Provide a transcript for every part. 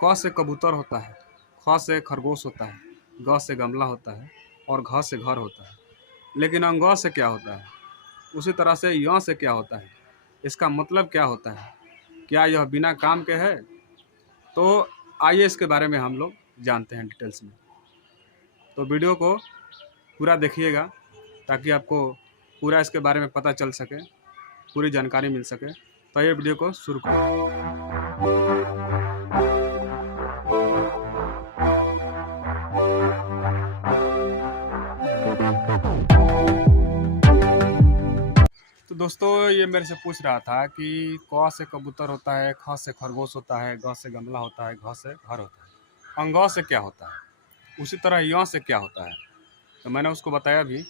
क से कबूतर होता है, ख से खरगोश होता है, ग से गमला होता है और घ से घर होता है। लेकिन अंग से क्या होता है? उसी तरह से य से क्या होता है? इसका मतलब क्या होता है? क्या यह बिना काम के है? तो आइए इसके बारे में हम लोग जानते हैं डिटेल्स में। तो वीडियो को पूरा देखिएगा ताकि आपको पूरा इसके बारे में पता चल सके, पूरी जानकारी मिल सके। तो ये वीडियो को शुरू करें। तो दोस्तों ये मेरे से पूछ रहा था कि क से कबूतर होता है, ख से खरगोश होता है, ग से गमला होता है, घ से घर होता है। अंग से क्या होता है? उसी तरह य से क्या होता है? तो मैंने उसको बताया भी।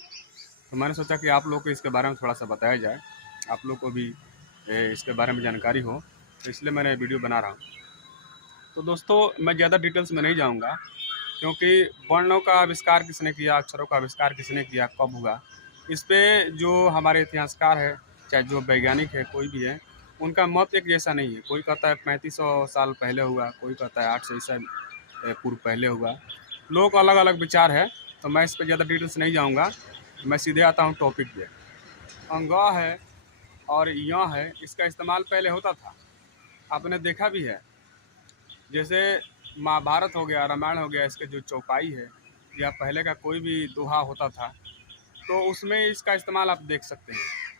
तो मैंने सोचा कि आप लोग को इसके बारे में थोड़ा सा बताया जाए, आप लोग को भी इसके बारे में जानकारी हो, तो इसलिए मैंने वीडियो बना रहा हूँ। तो दोस्तों मैं ज़्यादा डिटेल्स में नहीं जाऊँगा, क्योंकि वर्णों का आविष्कार किसने किया, अक्षरों का आविष्कार किसने किया, कब हुआ, इस पे जो हमारे इतिहासकार है, चाहे जो वैज्ञानिक है, कोई भी है, उनका मत एक जैसा नहीं है। कोई कहता है 3500 साल पहले हुआ, कोई कहता है 800 ईसा पूर्व पहले हुआ। लोगों का अलग अलग विचार है, तो मैं इस पर ज़्यादा डिटेल्स नहीं जाऊँगा। मैं सीधे आता हूँ टॉपिक पे। अंग है और य है, इसका इस्तेमाल पहले होता था, आपने देखा भी है। जैसे महाभारत हो गया, रामायण हो गया, इसके जो चौपाई है या पहले का कोई भी दोहा होता था, तो उसमें इसका इस्तेमाल आप देख सकते हैं।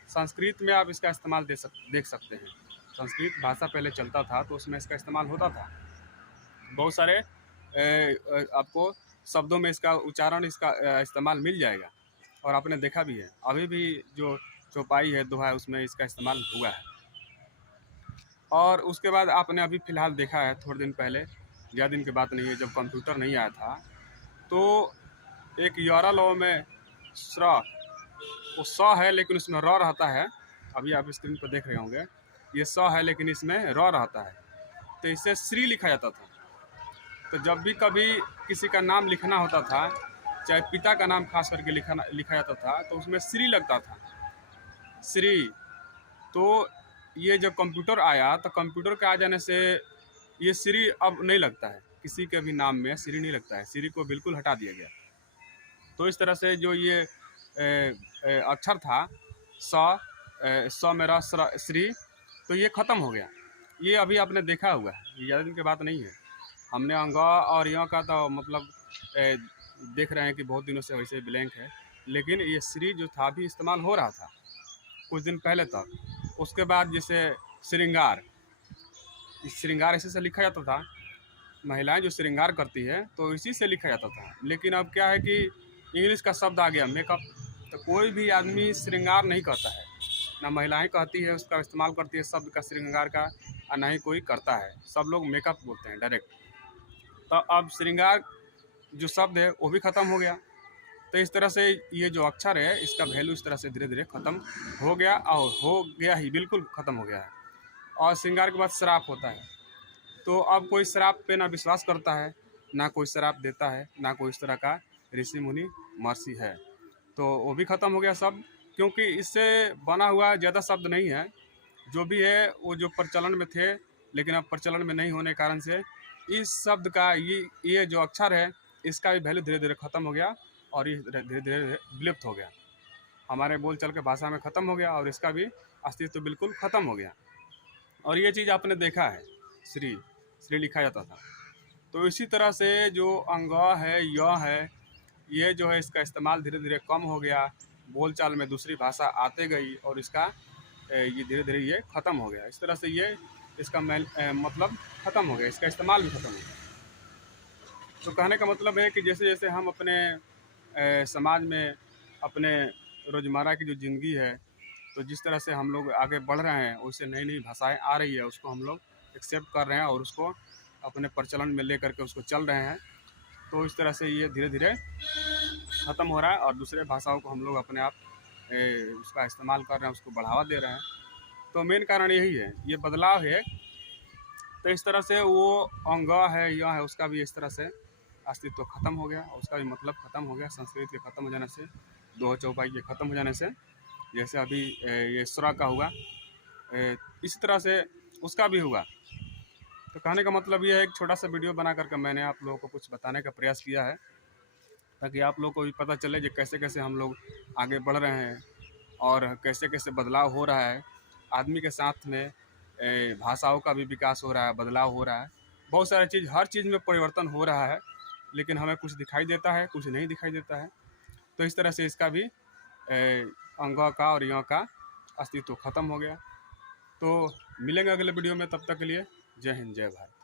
संस्कृत में आप इसका इस्तेमाल देख सकते हैं। संस्कृत भाषा पहले चलता था तो उसमें इसका इस्तेमाल होता था। बहुत सारे आपको शब्दों में इसका उच्चारण, इसका इस्तेमाल मिल जाएगा, और आपने देखा भी है। अभी भी जो चौपाई है, दोहा है, उसमें इसका इस्तेमाल हुआ है। और उसके बाद आपने अभी फ़िलहाल देखा है, थोड़े दिन पहले, ज़्यादा दिन की बात नहीं है, जब कंप्यूटर नहीं आया था, तो एक यारा लॉ में वो स है लेकिन उसमें र रहता है। अभी आप स्क्रीन पर देख रहे होंगे, ये स है लेकिन इसमें र रहता है, तो इसे श्री लिखा जाता था। तो जब भी कभी किसी का नाम लिखना होता था, चाहे पिता का नाम खास करके लिखा जाता था, तो उसमें श्री लगता था, श्री। तो ये जब कंप्यूटर आया, तो कंप्यूटर के आ जाने से ये श्री अब नहीं लगता है, किसी के भी नाम में श्री नहीं लगता है, श्री को बिल्कुल हटा दिया गया। तो इस तरह से जो ये अक्षर था स मेरा श्री, तो ये ख़त्म हो गया। ये अभी आपने देखा हुआ है, ये ज़्यादा दिन की बात नहीं है। हमने अंग और य का तो मतलब देख रहे हैं कि बहुत दिनों से वैसे ब्लैंक है, लेकिन ये श्री जो था अभी इस्तेमाल हो रहा था कुछ दिन पहले तक। उसके बाद जैसे श्रृंगार, इस श्रृंगार इसी से लिखा जाता था। महिलाएं जो श्रृंगार करती है तो इसी से लिखा जाता था। लेकिन अब क्या है कि इंग्लिश का शब्द आ गया, मेकअप, तो कोई भी आदमी श्रृंगार नहीं कहता है, ना महिलाएं कहती है, उसका इस्तेमाल करती है शब्द का, श्रृंगार का, और ना ही कोई करता है। सब लोग मेकअप बोलते हैं डायरेक्ट। तो अब श्रृंगार जो शब्द है वो भी ख़त्म हो गया। तो इस तरह से ये जो अक्षर है, इसका वैल्यू इस तरह से धीरे धीरे ख़त्म हो गया, और हो गया ही, बिल्कुल ख़त्म हो गया है। और श्रृंगार के बाद श्राप होता है। तो अब कोई श्राप पे ना विश्वास करता है, ना कोई श्राप देता है, ना कोई इस तरह का ऋषि मुनि महर्षि है। तो वो भी ख़त्म हो गया सब, क्योंकि इससे बना हुआ ज़्यादा शब्द नहीं है। जो भी है वो जो प्रचलन में थे, लेकिन अब प्रचलन में नहीं होने के कारण से इस शब्द का ये जो अक्षर है, इसका भी वैल्यू धीरे धीरे ख़त्म हो गया, और ये धीरे धीरे विलुप्त हो गया, हमारे बोलचाल के भाषा में ख़त्म हो गया, और इसका भी अस्तित्व बिल्कुल ख़त्म हो गया। और ये चीज़ आपने देखा है, श्री श्री लिखा जाता था। तो इसी तरह से जो अंग है, य है, ये जो है इसका इस्तेमाल धीरे धीरे कम हो गया, बोलचाल में दूसरी भाषा आते गई, और इसका ये धीरे धीरे ये ख़त्म हो गया। इस तरह से ये इसका मतलब ख़त्म हो गया, इसका इस्तेमाल भी ख़त्म हो गया। तो कहने का मतलब है कि जैसे जैसे हम अपने समाज में, अपने रोज़मर्रा की जो ज़िंदगी है, तो जिस तरह से हम लोग आगे बढ़ रहे हैं, उससे नई नई भाषाएं आ रही है, उसको हम लोग एक्सेप्ट कर रहे हैं और उसको अपने प्रचलन में ले करके उसको चल रहे हैं। तो इस तरह से ये धीरे धीरे ख़त्म हो रहा है, और दूसरे भाषाओं को हम लोग अपने आप उसका इस्तेमाल कर रहे हैं, उसको बढ़ावा दे रहे हैं। तो मेन कारण यही है, ये बदलाव है। तो इस तरह से वो अंग है, य है, उसका भी इस तरह से अस्तित्व ख़त्म हो गया, और उसका भी मतलब ख़त्म हो गया। संस्कृत के ख़त्म हो जाने से, दोहा चौपाई के ख़त्म हो जाने से, जैसे अभी ये स्वर का हुआ, इसी तरह से उसका भी हुआ। तो कहने का मतलब ये है, एक छोटा सा वीडियो बना करके मैंने आप लोगों को कुछ बताने का प्रयास किया है, ताकि आप लोगों को भी पता चले कि कैसे कैसे हम लोग आगे बढ़ रहे हैं और कैसे कैसे बदलाव हो रहा है। आदमी के साथ में भाषाओं का भी विकास हो रहा है, बदलाव हो रहा है, बहुत सारी चीज़, हर चीज़ में परिवर्तन हो रहा है, लेकिन हमें कुछ दिखाई देता है, कुछ नहीं दिखाई देता है। तो इस तरह से इसका भी अंगों का और यों का अस्तित्व ख़त्म हो गया। तो मिलेंगे अगले वीडियो में, तब तक के लिए जय हिंद जय भारत।